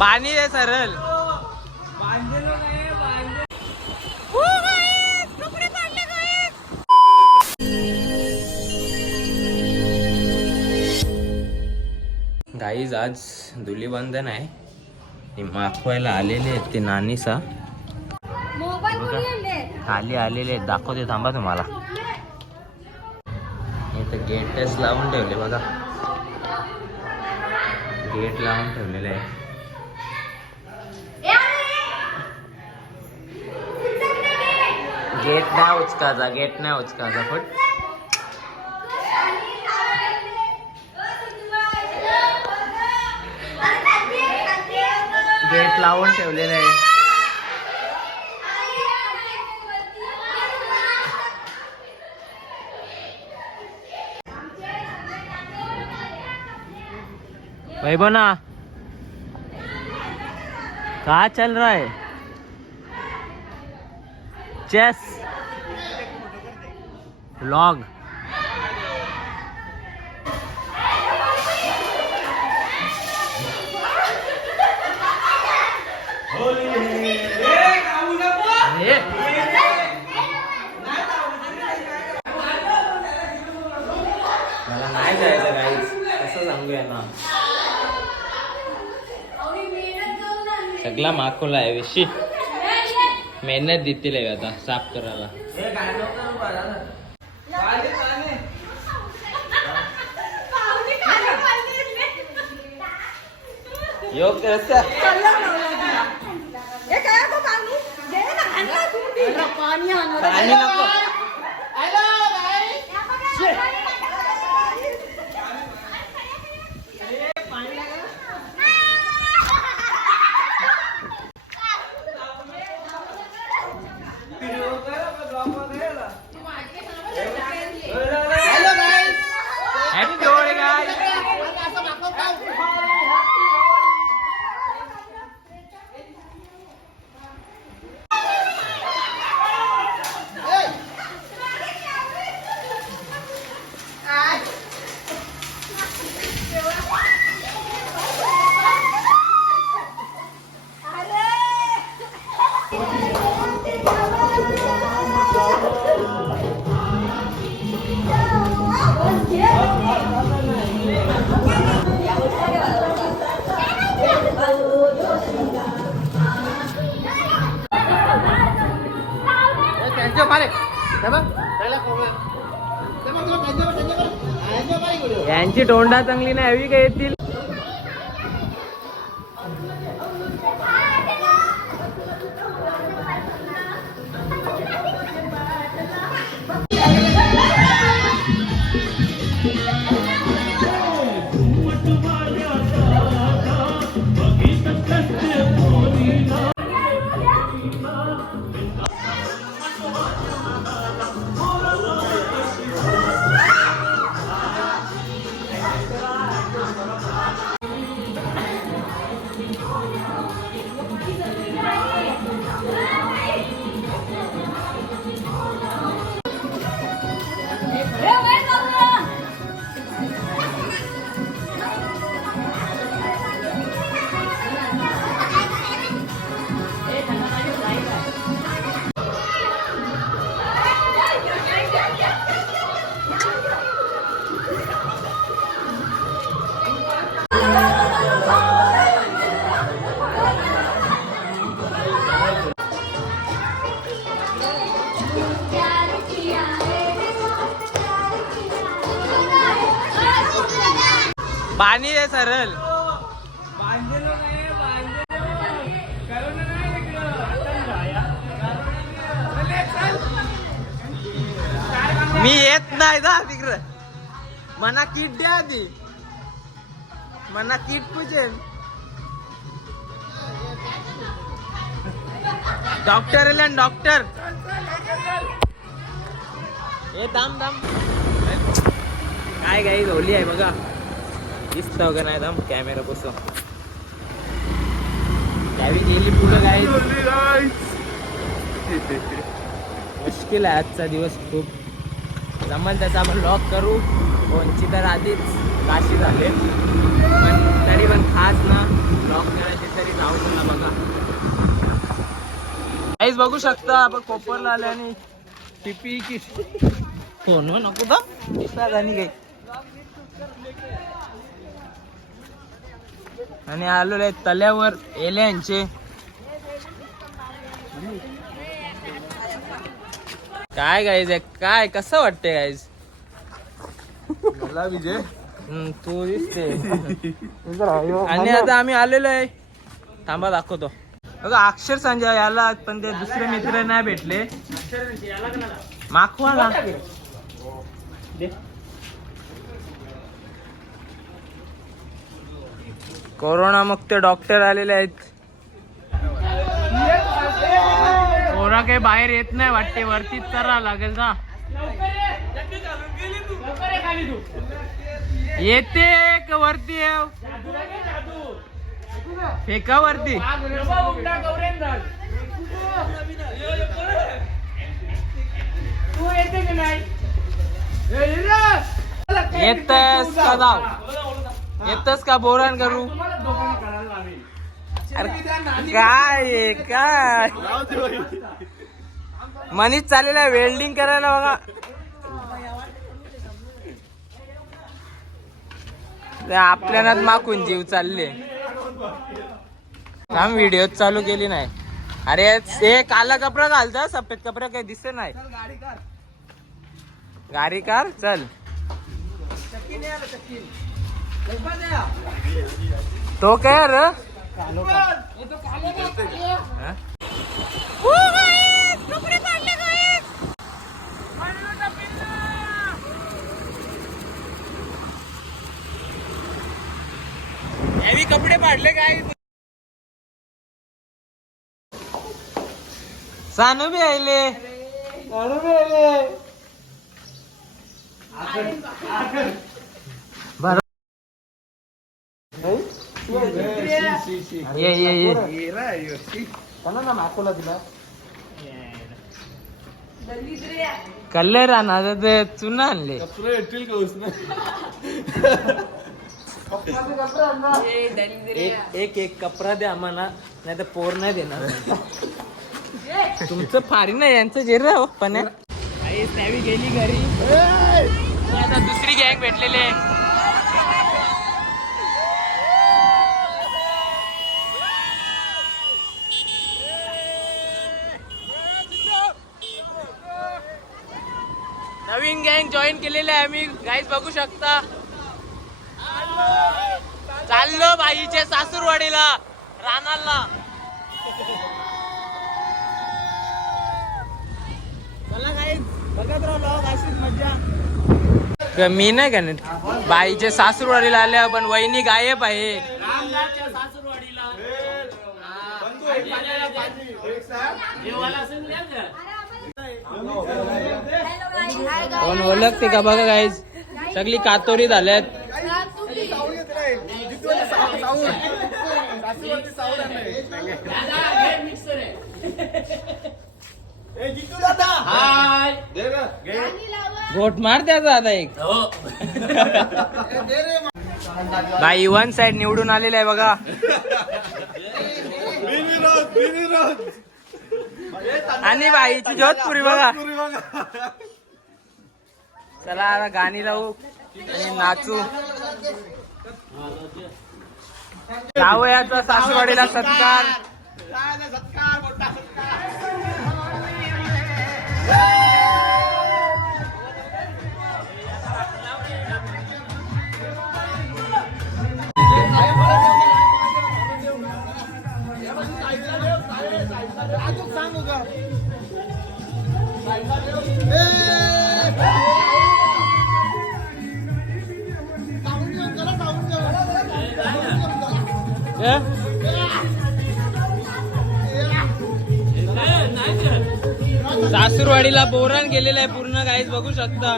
पाणी आहे सरळ. गाईज आज धुलीबंधन आहे. हे माखवायला आलेले आहेत ते नानीसा. खाली आलेले आहेत. दाखवते थांबा तुम्हाला. इथं गेटच लावून ठेवले बघा. गेट लावून ठेवलेले आहे. गेट ना उचकाचा गेट नाही उचकाचा पण गेट लावून ठेवलेलं आहे. भाई बना का चल रहा है चेस लॉग। मला नाही जायचं काहीच कसं सांगूया ना. सगळा माखोला आहे विशी. मेहनत देतील आहे आता साफ करायला. योग पाणी यांची तोंडा चांगली नाही हवी का येतील. सरळ मी येत नाही ना तिकडं. मना किट द्या आधी. मना किट पूजेल डॉक्टर आले डॉक्टर. हे दाम दाम काय काही होली आहे बघा. दिसतं वगैरे नाही दाम कॅमेरा बसव त्यावी गेली पुढं काय? मुश्किल आहे आजचा दिवस खूप. जमल त्याचा आपण लॉक करू. कोणची तर आधीच काशी झाले. पण तरी पण खास ना लॉक करायची तरी जाऊ ना बघा. काहीच बघू शकता आपण कोपरला आले आणि टिपी की फोन नको दा दिसणार आणि काही. आणि आलेलो आहे तल्यावर एल्यांचे काय गाईज काय? कसं वाटतंय गाईज मला विजय. हम्म, तू दिसते. आणि आता आम्ही आलेलो आहे. थांबा दाखवतो. बघा अक्षर संजय याला पण ते दुसरे मित्र नाही भेटले. माखवा ना. कोरोना मग ते डॉक्टर आलेले आहेत. कोरोना काही बाहेर येत नाही वाटते वरतीच करा लागेल ना येते का वरती हे फेका वरती. येते का जाव येतस का बोरण करू? काय काय? मनीष चाललेला वेल्डिंग करायला बघा. ते आपल्यालाच माकून जीव चालले. काम व्हिडिओ चालू केली नाही. अरे हे काला कपडा घालता सफेद कपडा काही दिसत नाही. गाडी कार चल. तो काय र हेवी कपडे पाडले काय सानू बी आले सानू बी आले बरं. ये ये ये ते चुना आणले येतील का एक एक एक कपडा द्या आम्हाला नाही तर पोर नाही देणार तुमचं फारी नाही यांचं जे राह पण गेली घरी आता दुसरी गॅंग भेटलेली आहे नवीन गँग जॉईन केलेले आहे. आम्ही गाईज बघू शकता. चाललो बाईचे सासूरवाडीला रानाला. मी नाही का बाईचे सासूरवाडीला आल्या पण वहिनी गायब आहे. कोण ओळखते का बघा गाईज सगळी कातोरी झाल्यात. गोट मार त्याचा आता एक. बाई वन साइड निवडून आलेला आहे बघा. आणि बाईची जोधपुरी बघा. चला आता गाणी लावू आणि नाचू. जावयाचा सासूवाडीला सत्कार. सांगू ए? मैसूरवाडीला बोरण गेलेलं आहे पूर्ण गाईज बघू शकता.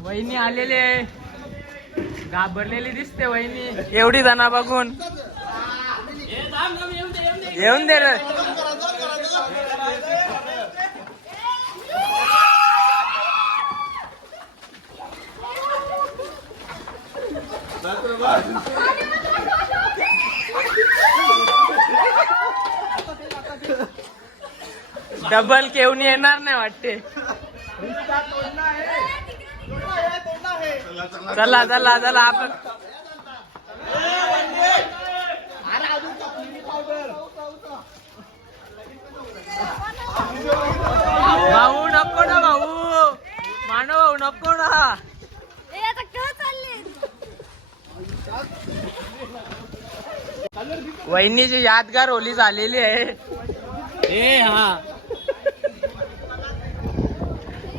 वहिनी आलेले घाबरलेली दिसते वहिनी. एवढी जाणा बघून. येऊन दे Bye. डबल केवणी येणार नाही वाटते. चला चला चला आपण भाऊ नको ना भाऊ. मानव भाऊ नको ना. वहिनीची यादगार होली झालेली आहे. ए हा.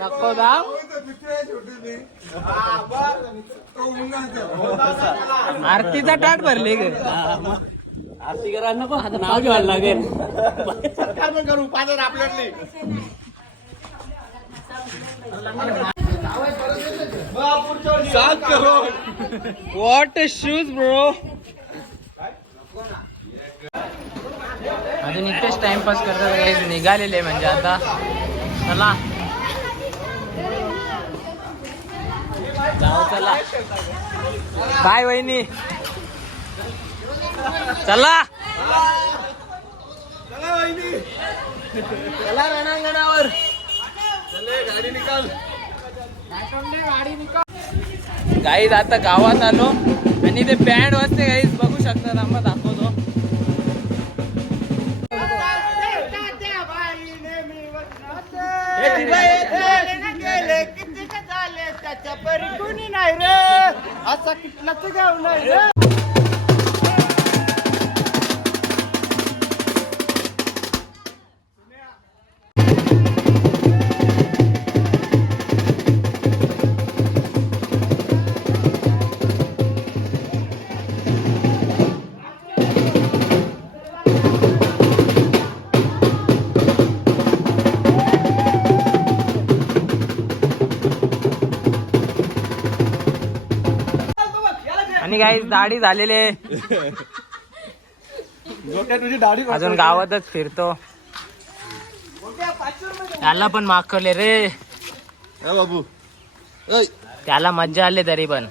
नको दाव आरतीचा टाट भरले ग. नाव घ्यायला लागेल. सात करोड. वॉट शूज ब्रो अजून इथेच टाइमपास करतात निघालेले म्हणजे आता. चला. बाय वहिनी? चला. चला रणांगणावर गाडी निकाल गाईज आता गावात आलो आणि ते बँड वाजते गाईज बघू शकता आम्हा दाखवतो. त्याच्या परी कोणी नाही रे? असा कुठलाच गाव नाही रे? आणि काही दाढी झालेले डोक्यात तुझी दाढी अजून गावातच फिरतो. त्याला पण मागवले रे. बाबू. त्याला मज्जा आली तरी पण.